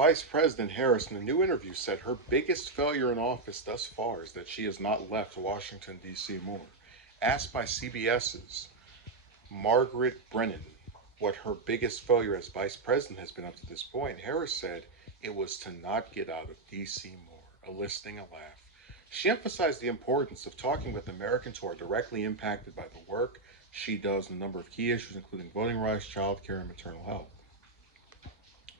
Vice President Harris, in a new interview, said her biggest failure in office thus far is that she has not left Washington, D.C. more. Asked by CBS's Margaret Brennan what her biggest failure as vice president has been up to this point, Harris said it was to not get out of D.C. more, eliciting a laugh. She emphasized the importance of talking with Americans who are directly impacted by the work she does on a number of key issues, including voting rights, child care, and maternal health.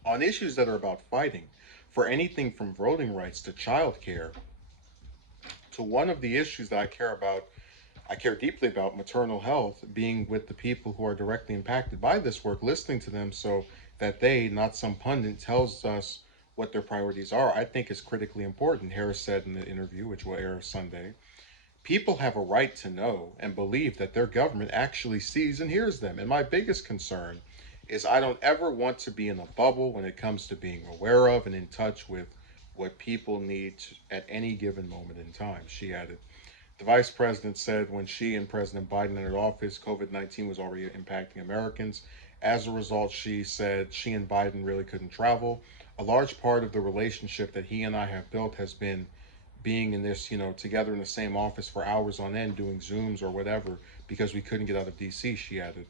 On issues that are about fighting for anything from voting rights to child care to one of the issues that I care deeply about maternal health, being with the people who are directly impacted by this work, listening to them so that they, not some pundit, tells us what their priorities are, I think is critically important, Harris said in the interview, which will air Sunday. People have a right to know and believe that their government actually sees and hears them. And my biggest concern is I don't ever want to be in a bubble when it comes to being aware of and in touch with what people need at any given moment in time, she added. The vice president said when she and President Biden entered office, COVID 19 was already impacting Americans. As a result, she said she and Biden really couldn't travel. A large part of the relationship that he and I have built has been being in this, together in the same office for hours on end, doing Zooms or whatever, because we couldn't get out of DC, she added.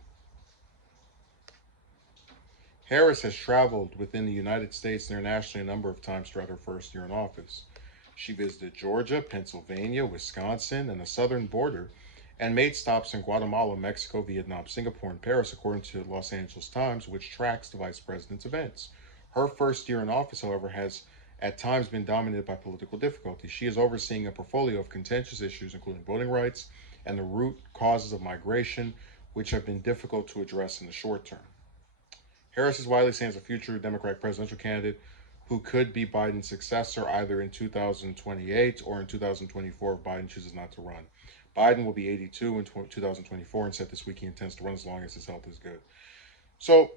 Harris has traveled within the United States and internationally a number of times throughout her first year in office. She visited Georgia, Pennsylvania, Wisconsin, and the southern border, and made stops in Guatemala, Mexico, Vietnam, Singapore, and Paris, according to the Los Angeles Times, which tracks the vice president's events. Her first year in office, however, has at times been dominated by political difficulties. She is overseeing a portfolio of contentious issues, including voting rights and the root causes of migration, which have been difficult to address in the short term. Harris is widely seen as a future Democratic presidential candidate who could be Biden's successor either in 2028 or in 2024 if Biden chooses not to run. Biden will be 82 in 2024 and said this week he intends to run as long as his health is good. So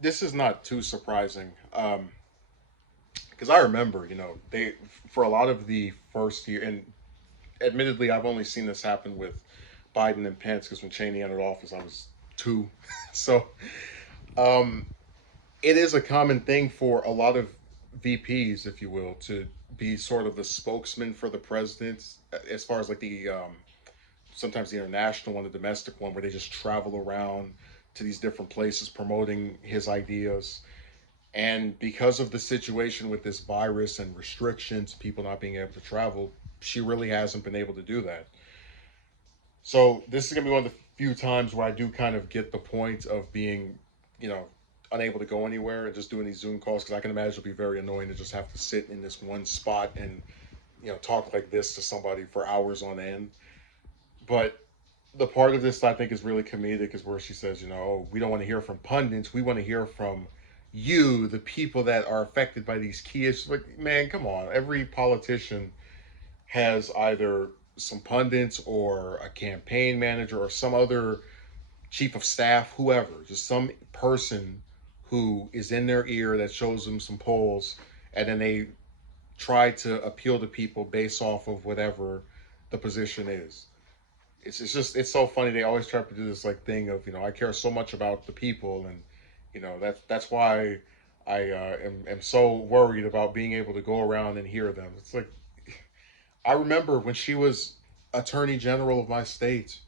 this is not too surprising because I remember, they for a lot of the first year, and admittedly, I've only seen this happen with Biden and Pence because when Cheney entered office, I was two. So um, it is a common thing for a lot of VPs, if you will, to be sort of the spokesman for the president as far as like the sometimes the international one, the domestic one, where they just travel around to these different places promoting his ideas. And because of the situation with this virus and restrictions, people not being able to travel, she really hasn't been able to do that. So this is gonna be one of the few times where I do kind of get the point of being, you know, unable to go anywhere and just doing these Zoom calls because I can imagine it'll be very annoying to just have to sit in this one spot and talk like this to somebody for hours on end. But the part of this I think is really comedic is where she says, oh, we don't want to hear from pundits, we want to hear from you, the people that are affected by these key issues. Like, man, come on. Every politician has either some pundits or a campaign manager or some other chief of staff, whoever, just some person who is in their ear that shows them some polls, and then they try to appeal to people based off of whatever the position is. It's so funny. They always try to do this like thing of I care so much about the people, and that's why I am so worried about being able to go around and hear them. It's like I remember when she was attorney general of my state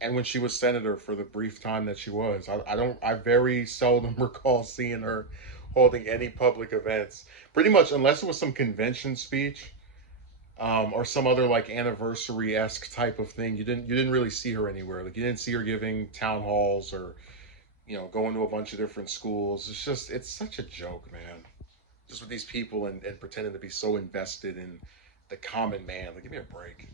and when she was senator for the brief time that she was. I very seldom recall seeing her holding any public events. Pretty much, unless it was some convention speech, or some other like anniversary esque type of thing. You didn't really see her anywhere. Like you didn't see her giving town halls or going to a bunch of different schools. It's such a joke, man. Just with these people and pretending to be so invested in the common man. Like, give me a break.